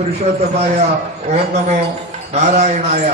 പുരുഷോത്തമായ ഓം നാരായണായ